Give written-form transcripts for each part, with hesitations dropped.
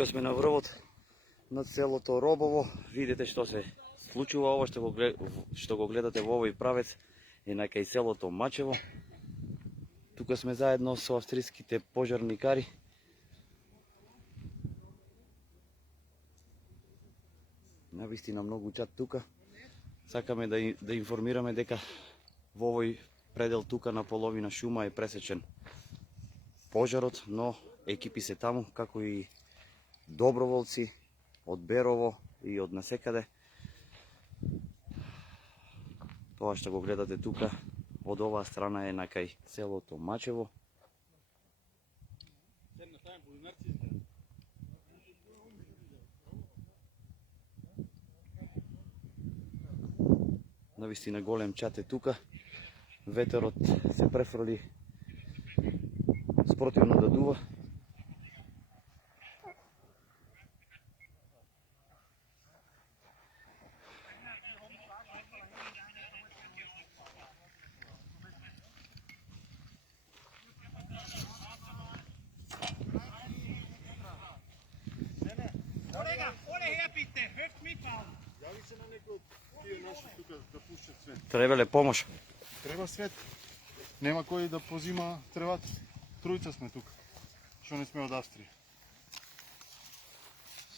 Тука сме на врвот на селото Робово. Видите што се случува. Ова што го гледате во овој правец е на кај селото Мачево. Тука сме заедно со австриските пожарникари. Навистина многу чат тука. Сакаме да информираме дека во овој предел тука на половина шума е пресечен пожарот, но екипи се таму, како и доброволци од Берово и од насекаде. Тоа што го гледате тука од оваа страна е на кај селото Мачево. Навистина голем чат е тука. Ветерот се префрли спротивно да дува. Треба ли помош? Треба свет. Нема кој да позима тревата. Тројца сме тука, што не сме од Австрија.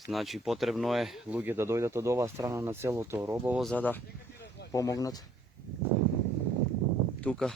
Значи потребно е луѓе да дојдат од оваа страна на селото Робово за да помогнат тука.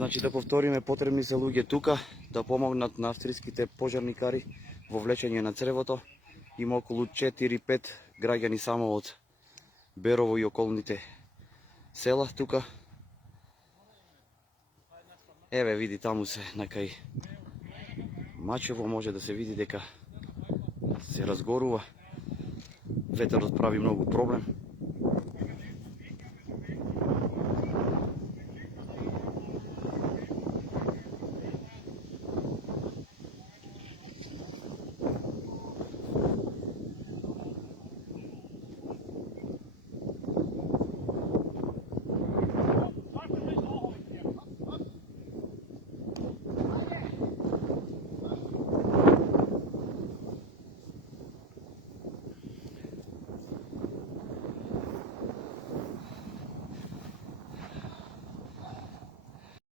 Значи да повториме, потребни се луѓе тука да помогнат на австриските пожарникари во влечење на цревото. Има околу 4-5 граѓани само од Берово и околните села тука. Еве види таму се на кај Мачево, може да се види дека се разгорува. Ветерот прави многу проблем.